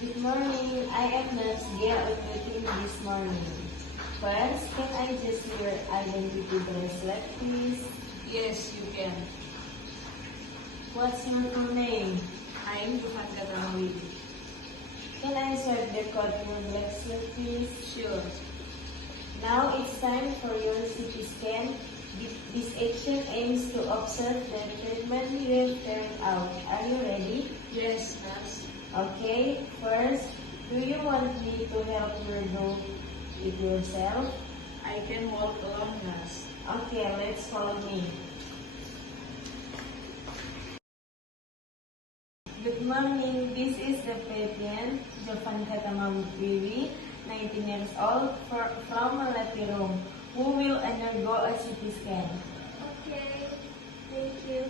Good morning. I am Nurse Gia admitting this morning. First, can I just see your identity bracelet, please? Yes, you can. What's your full name? I'm Johan Katamawili. Can I swipe the code in your bracelet, please? Sure. Now it's time for your CT scan. This action aims to observe the treatment you have carried out. Are you ready? Yes, nurse. Okay, first, do you want me to help you do it yourself? I can walk along, nurse. Okay, let's follow me. Good morning. This is the patient, Jovan Katamawili, 19 years old, from Malati Room, who will undergo a CT scan. Okay, thank you.